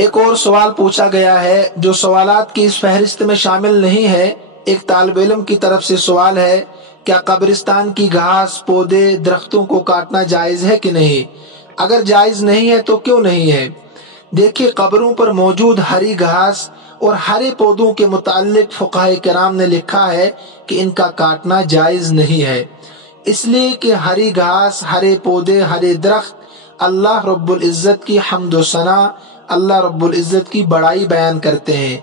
ایک اور سوال پوچھا گیا ہے جو سوالات کی اس فہرست میں شامل نہیں ہے۔ ایک طالب علم کی طرف سے سوال ہے، کیا قبرستان کی گھاس، پودے، درختوں کو کاٹنا جائز ہے کہ نہیں؟ اگر جائز نہیں ہے تو کیوں نہیں ہے؟ دیکھیے، قبروں پر موجود ہری گھاس اور ہرے پودوں کے متعلق فقہائے کرام نے لکھا ہے کہ ان کا کاٹنا جائز نہیں ہے، اس لیے کہ ہری گھاس، ہرے پودے، ہرے درخت اللہ رب العزت کی حمد و ثنا، اللہ رب العزت کی بڑائی بیان کرتے ہیں۔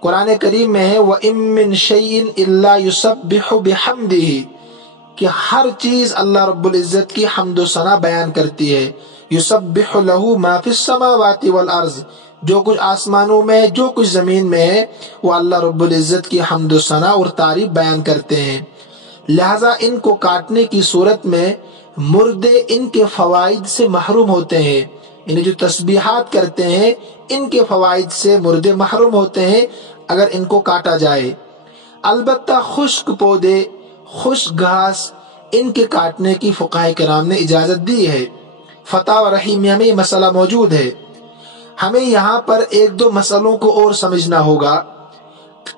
قرآن کریم میں ہے وَإِن مِّن شَيْءٍ إِلَّا يُسَبِّحُ بِحَمْدِهِ، کہ ہر چیز اللہ رب العزت کی حمد و ثنا بیان کرتی ہے۔ یسبح لہ ما فی السماوات والارض، جو کچھ آسمانوں میں ہے، جو کچھ زمین میں ہے، وہ اللہ رب العزت کی حمد و ثنا اور تعریف بیان کرتے ہیں۔ لہذا ان کو کاٹنے کی صورت میں مردے ان کے فوائد سے محروم ہوتے ہیں، یعنی جو تسبیحات کرتے ہیں ان کے فوائد سے مردے محروم ہوتے ہیں اگر ان کو کاٹا جائے۔ البتہ خشک پودے، خشک گھاس، ان کے کاٹنے کی فقہائے کرام نے اجازت دی ہے۔ فتاوی رحیمیہ میں یہ مسئلہ موجود ہے۔ ہمیں یہاں پر ایک دو مسئلوں کو اور سمجھنا ہوگا۔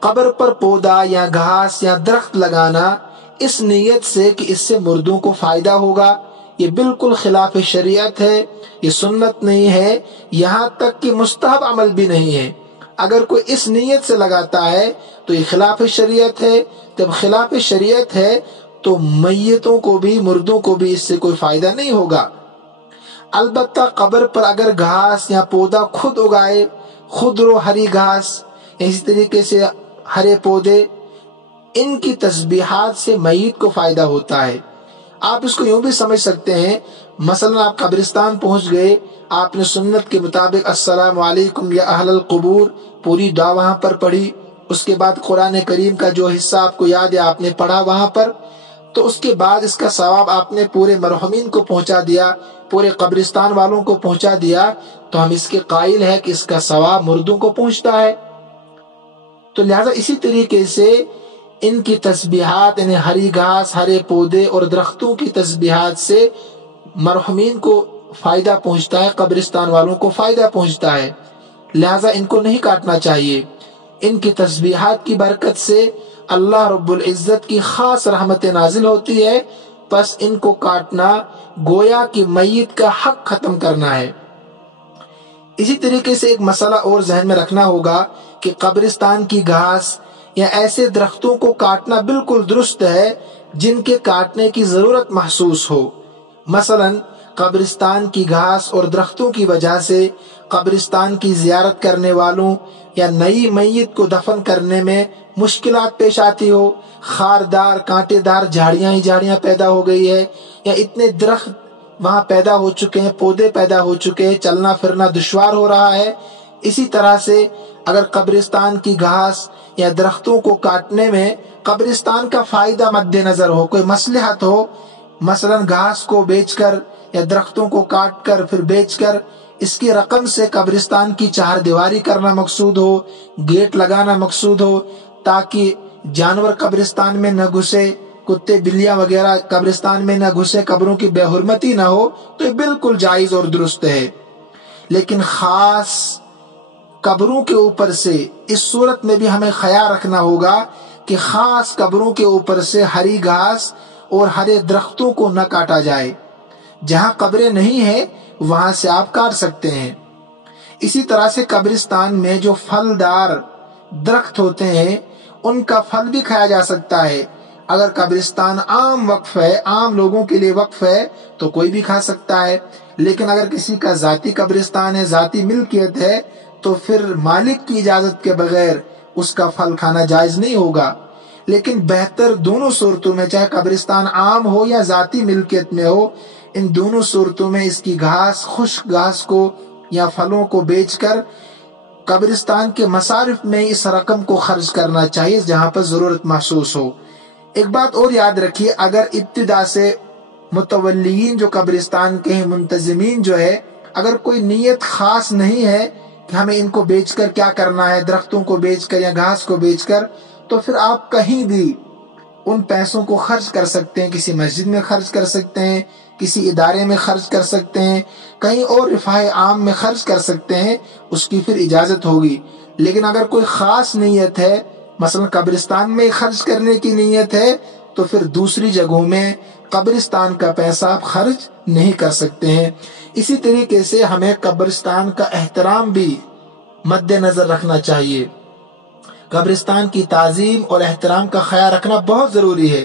قبر پر پودا یا گھاس یا درخت لگانا اس نیت سے کہ اس سے مردوں کو فائدہ ہوگا، یہ بالکل خلاف شریعت ہے، یہ سنت نہیں ہے، یہاں تک کہ مستحب عمل بھی نہیں ہے۔ اگر کوئی اس نیت سے لگاتا ہے تو یہ خلاف شریعت ہے۔ جب خلاف شریعت ہے تو میتوں کو بھی، مردوں کو بھی اس سے کوئی فائدہ نہیں ہوگا۔ البتہ قبر پر اگر گھاس یا پودا خود اگائے، خود رو ہری گھاس، اسی طریقے سے ہرے پودے، ان کی تسبیحات سے میت کو فائدہ ہوتا ہے۔ آپ اس کو یوں بھی سمجھ سکتے ہیں، مثلا آپ قبرستان پہنچ گئے، آپ نے سنت کے مطابق السلام علیکم یا اہل القبور پوری دعا وہاں پر پڑھی، اس کے بعد قرآن کریم کا جو حصہ آپ کو یاد ہے آپ نے پڑھا وہاں پر، تو اس کے بعد اس کا ثواب آپ نے پورے مرحومین کو پہنچا دیا، پورے قبرستان والوں کو پہنچا دیا، تو ہم اس کے قائل ہیں کہ اس کا ثواب مردوں کو پہنچتا ہے۔ تو لہذا اسی طریقے سے ان کی تسبیحات، یعنی ہری گھاس، ہرے پودے اور درختوں کی تسبیحات سے مرحومین کو فائدہ پہنچتا ہے، قبرستان والوں کو فائدہ پہنچتا ہے، لہذا ان کو نہیں کاٹنا چاہیے۔ ان کی تسبیحات کی برکت سے اللہ رب العزت کی خاص رحمت نازل ہوتی ہے، پس ان کو کاٹنا گویا کہ میت کا حق ختم کرنا ہے۔ اسی طریقے سے ایک مسئلہ اور ذہن میں رکھنا ہوگا کہ قبرستان کی گھاس یا ایسے درختوں کو کاٹنا بالکل درست ہے جن کے کاٹنے کی ضرورت محسوس ہو۔ مثلا قبرستان کی گھاس اور درختوں کی وجہ سے قبرستان کی زیارت کرنے والوں یا نئی میت کو دفن کرنے میں مشکلات پیش آتی ہو، خاردار کانٹے دار جھاڑیاں ہی جھاڑیاں پیدا ہو گئی ہے، یا اتنے درخت وہاں پیدا ہو چکے ہیں، پودے پیدا ہو چکے ہیں، چلنا پھرنا دشوار ہو رہا ہے۔ اسی طرح سے اگر قبرستان کی گھاس یا درختوں کو کاٹنے میں قبرستان کا فائدہ مد نظر ہو، کوئی مصلحت ہو، مثلا گھاس کو بیچ کر یا درختوں کو کاٹ کر پھر بیچ کر اس کی رقم سے قبرستان کی چہار دیواری کرنا مقصود ہو، گیٹ لگانا مقصود ہو تاکہ جانور قبرستان میں نہ گھسے، کتے بلیاں وغیرہ قبرستان میں نہ گھسے، قبروں کی بے حرمتی نہ ہو، تو یہ بالکل جائز اور درست ہے۔ لیکن خاص قبروں کے اوپر سے اس صورت میں بھی ہمیں خیال رکھنا ہوگا کہ خاص قبروں کے اوپر سے ہری گھاس اور ہرے درختوں کو نہ کاٹا جائے۔ جہاں قبریں نہیں ہیں وہاں سے آپ کاٹ سکتے ہیں۔ اسی طرح سے قبرستان میں جو پھلدار درخت ہوتے ہیں ان کا پھل بھی کھایا جا سکتا ہے۔ اگر قبرستان عام وقف ہے، عام لوگوں کے لیے وقف ہے تو کوئی بھی کھا سکتا ہے، لیکن اگر کسی کا ذاتی قبرستان ہے، ذاتی ملکیت ہے، تو پھر مالک کی اجازت کے بغیر اس کا پھل کھانا جائز نہیں ہوگا۔ لیکن بہتر دونوں صورتوں میں، چاہے قبرستان عام ہو یا ذاتی ملکیت میں ہو، ان دونوں صورتوں میں اس کی گھاس، خشک گھاس کو یا پھلوں کو بیچ کر قبرستان کے مصارف میں اس رقم کو خرچ کرنا چاہیے جہاں پر ضرورت محسوس ہو۔ ایک بات اور یاد رکھیے، اگر ابتدا سے متولیین جو قبرستان کے ہیں، منتظمین جو ہے، اگر کوئی نیت خاص نہیں ہے کہ ہمیں ان کو بیچ کر کیا کرنا ہے، درختوں کو بیچ کر یا گھاس کو بیچ کر، تو پھر آپ کہیں بھی ان پیسوں کو خرچ کر سکتے ہیں، کسی مسجد میں خرچ کر سکتے ہیں، کسی ادارے میں خرچ کر سکتے ہیں، کہیں اور رفاہ عام میں خرچ کر سکتے ہیں، اس کی پھر اجازت ہوگی۔ لیکن اگر کوئی خاص نیت ہے، مثلا قبرستان میں خرچ کرنے کی نیت ہے، تو پھر دوسری جگہوں میں قبرستان کا پیسہ آپ خرچ نہیں کر سکتے ہیں۔ اسی طریقے سے ہمیں قبرستان کا احترام بھی مد نظر رکھنا چاہیے۔ قبرستان کی تعظیم اور احترام کا خیال رکھنا بہت ضروری ہے،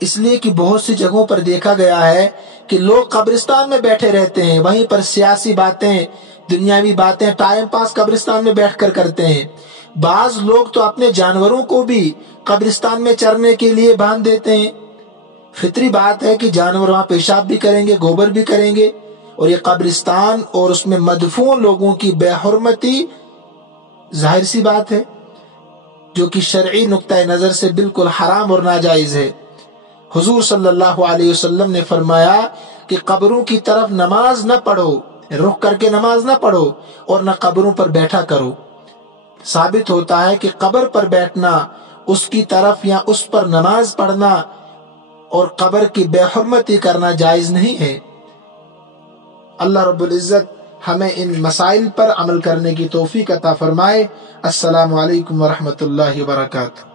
اس لیے کہ بہت سی جگہوں پر دیکھا گیا ہے کہ لوگ قبرستان میں بیٹھے رہتے ہیں، وہیں پر سیاسی باتیں، دنیاوی باتیں ٹائم پاس قبرستان میں بیٹھ کر کرتے ہیں۔ بعض لوگ تو اپنے جانوروں کو بھی قبرستان میں چرنے کے لیے باندھ دیتے ہیں۔ فطری بات ہے کہ جانور وہاں پیشاب بھی کریں گے، گوبر بھی کریں گے، اور یہ قبرستان اور اس میں مدفون لوگوں کی بے حرمتی ظاہر سی بات ہے، جو کہ شرعی نقطۂ نظر سے بالکل حرام اور ناجائز ہے۔ حضور صلی اللہ علیہ وسلم نے فرمایا کہ قبروں کی طرف نماز نہ پڑھو، رخ کر کے نماز نہ پڑھو، اور نہ قبروں پر بیٹھا کرو۔ ثابت ہوتا ہے کہ قبر پر بیٹھنا، اس کی طرف یا اس پر نماز پڑھنا اور قبر کی بے حرمتی کرنا جائز نہیں ہے۔ اللہ رب العزت ہمیں ان مسائل پر عمل کرنے کی توفیق عطا فرمائے۔ السلام علیکم ورحمۃ اللہ وبرکاتہ۔